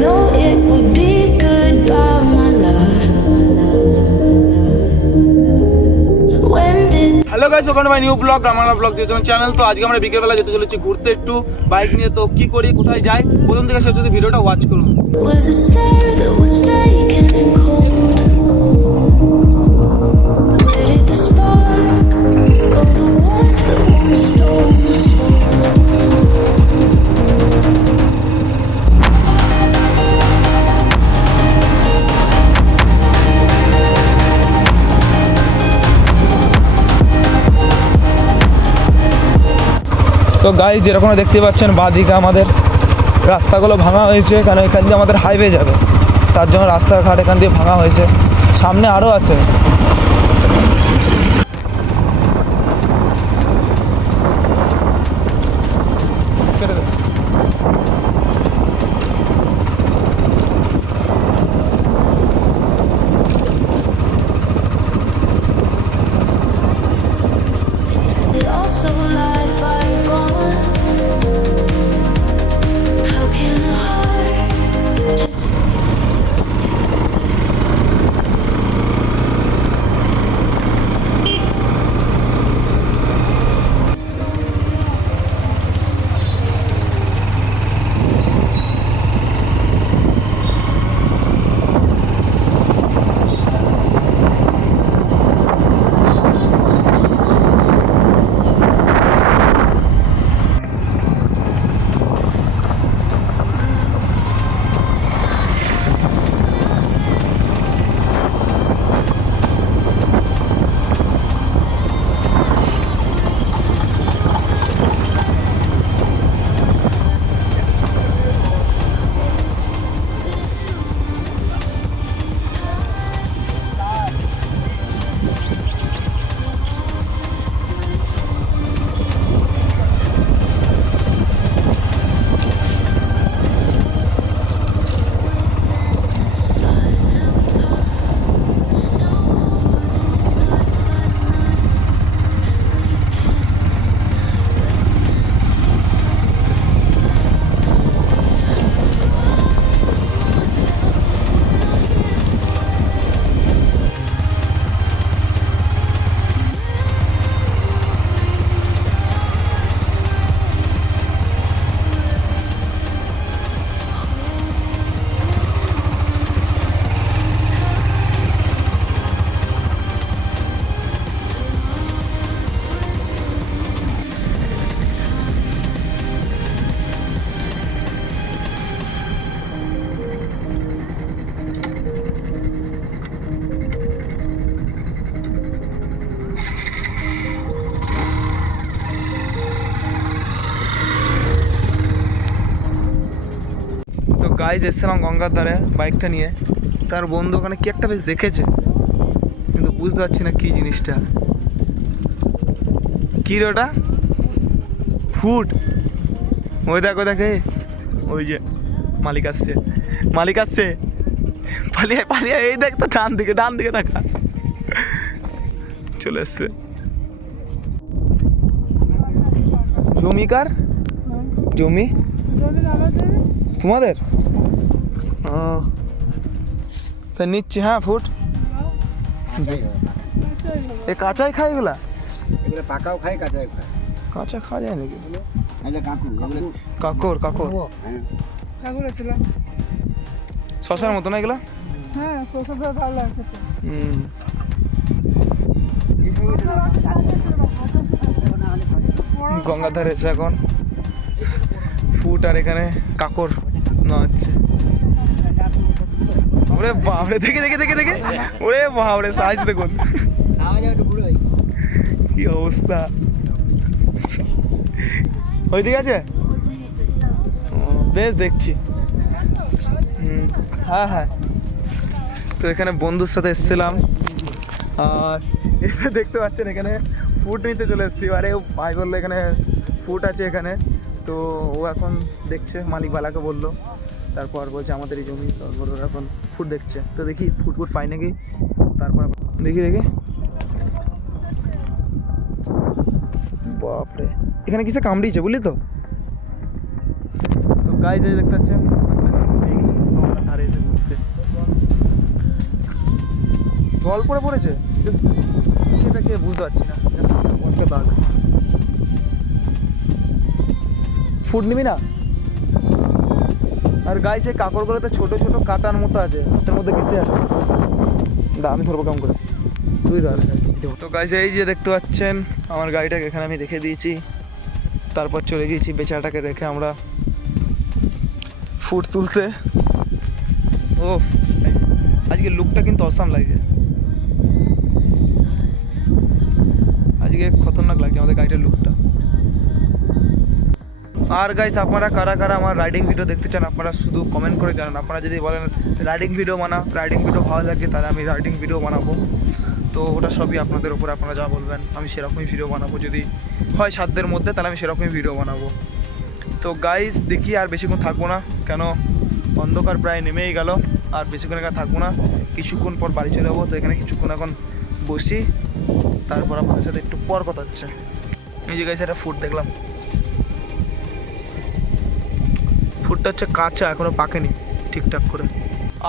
know it would be goodbye, my love. When did hello guys, ওখানে my new blog রামালা blog দিয়েছে আমার channel. তো আজকে আমরা বিকেলবেলা যেতে চলেছি ঘুরতে একটু বাইক নিয়ে। তো কি করি, কোথায় যাই, প্রথম থেকে শেষ অবধি ভিডিওটা ওয়াচ করুন। was a stare that was vacant and cold? Where did the spark go, the warmth that once stole my soul? তো গাইস, যেরকম দেখতে পাচ্ছেন বাঁদিকে আমাদের রাস্তাগুলো ভাঙা হয়েছে, কারণ এখান দিয়ে আমাদের হাইওয়ে যাবে, তার জন্য রাস্তাঘাট এখান দিয়ে ভাঙা হয়েছে। সামনে আরও আছে। With all so life I'm gone. How can a heart just তো গাইজ এসেছিলাম গঙ্গার ধারে বাইকটা নিয়ে। তার বন্ধু ওখানে কি একটা বেশ দেখেছে, কিন্তু বুঝতে পারছি না কি জিনিসটা। কি রে ওটা? ফুড। ওই দেখো, দেখে ওই যে মালিক আসছে, মালিক আসছে। পালিয়ে পালিয়ে, এই দেখ তো, ডান দিকে, ডান দিকে দেখা, চলে এসছে। জমিকার জমি তোমাদের? ও তা নিচ্ছি। হ্যাঁ, ফুট। এ কাঁচাই খায় এগুলা? এগুলো পাকাও খায়, কাঁচাও খায়। কাঁচা খাওয়া যায় নাকি? এটা কাকুর, কাকর কাকর হ্যাঁ। শশার মতো না এগুলা? হ্যাঁ, শসা দিয়ে ভালো লাগছে তো। গঙ্গার ধারে এসে এখন ফুট আর এখানে কাকর নেওয়া হচ্ছে। ওরে বাপরে, দেখে দেখে দেখে দেখে, ওরে বাপরে, সাইজ দেখুন কি অবস্থা। ওইদিকে আছে? বেশ দেখছি। হ্যাঁ হ্যাঁ। তো এখানে বন্ধুর সাথে এসেছিলাম, আর এসে দেখতে পাচ্ছেন এখানে ফুট নিতে চলে এসেছি। আরে ভাই বললো এখানে ফুট আছে এখানে, তো ও এখন দেখছে, মালিকওয়ালাকে বললো, তারপর বলছে আমাদের এই জমি। তারপর ওরা এখন ফুট দেখছে। তো দেখি ফুট ফুট পাই নাকি, তারপর দেখি দেখি। বাপরে, এখানে কিসে কামড়িয়েছে বুঝলি তো। তো গাইজ দেখতে পাচ্ছেন জল পড়ে পড়েছে কি এটাকে বুঝতে পারছি না একটা দাগ ফুড নিবি না আর গাইস এই কাঁকড়গুলোতে ছোট ছোট কাটার মতো আছে হাতের মধ্যে গেঁথে যাচ্ছে দা আমি ধরবো কেমন করে তুই ধর তো গাইস এই যে দেখতে পাচ্ছেন আমার গাড়িটাকে এখানে আমি রেখে দিয়েছি তারপর চলে গিয়েছি বেচারাটাকে রেখে আমরা ফুড তুলতে ও আজকে লুকটা কিন্তু অসাম লাগছে আজকে খতরনাক লাগছে আমাদের গাড়িটার লুকটা আর গাইস আপনারা কারা কারা আমার রাইডিং ভিডিও দেখতে চান আপনারা শুধু কমেন্ট করে জানান আপনারা যদি বলেন রাইডিং ভিডিও রাইডিং ভিডিও ভালো লাগছে তাহলে আমি রাইডিং ভিডিও বানাবো তো ওটা সবই আপনাদের উপর আপনারা যা বলবেন আমি সেরকমই ভিডিও বানাবো যদি হয় সাধ্যের মধ্যে তাহলে আমি সেরকমই ভিডিও বানাবো তো গাইস দেখি আর বেশিক্ষণ থাকবো না কেন অন্ধকার প্রায় নেমেই গেল আর বেশিক্ষণ এখানে থাকবো না কিছুক্ষণ পর বাড়ি চলে যাবো তো এখানে কিছুক্ষণ এখন বসি তারপর আপনাদের সাথে একটু পর কথা হচ্ছে এই যে গাইস একটা ফুড দেখলাম ফুটটা হচ্ছে কাঁচা এখনো পাকেনি ঠিকঠাক করে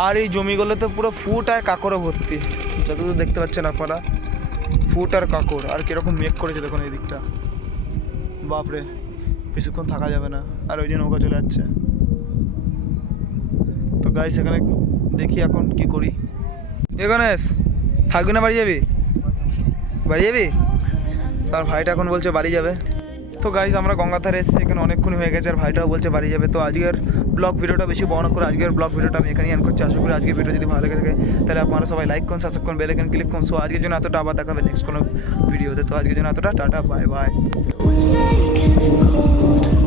আর এই জমিগুলোতে পুরো ফুট আর কাঁকড়ে ভর্তি যতদূর দেখতে পাচ্ছেন আপনারা ফুট আর কাঁকড় আর কিরকম মেঘ করেছে দেখুন এই দিকটা বাপরে বেশিক্ষণ থাকা যাবে না আর ওই যে নৌকা চলে যাচ্ছে তো গাইস এখানে দেখি এখন কি করি এ গণেশ থাকবি না বাড়ি যাবি বাড়ি যাবি তার ভাইটা এখন বলছে বাড়ি যাবে তো গাইস আমরা গঙ্গাধারে এসেছি এখানে অনেকক্ষণ হয়ে গেছে আর ভাইটাও বলছে বাড়ি যাবে তো আজকের ব্লগ ভিডিওটা বেশি বড় করে আজকের ব্লগ ভিডিওটা আমি এখানেই এন্ড করছি আশা করি আজকের ভিডিও যদি ভালো লেগে থাকে তাহলে আপনারা সবাই লাইক করুন সাবস্ক্রাইব করুন বেল আইকন ক্লিক করুন সো আজকের জন্য এতটা আবার দেখাবে নেক্সট কোনো ভিডিওতে তো আজকের জন্য এতটা tata bye bye It was vacant and cold.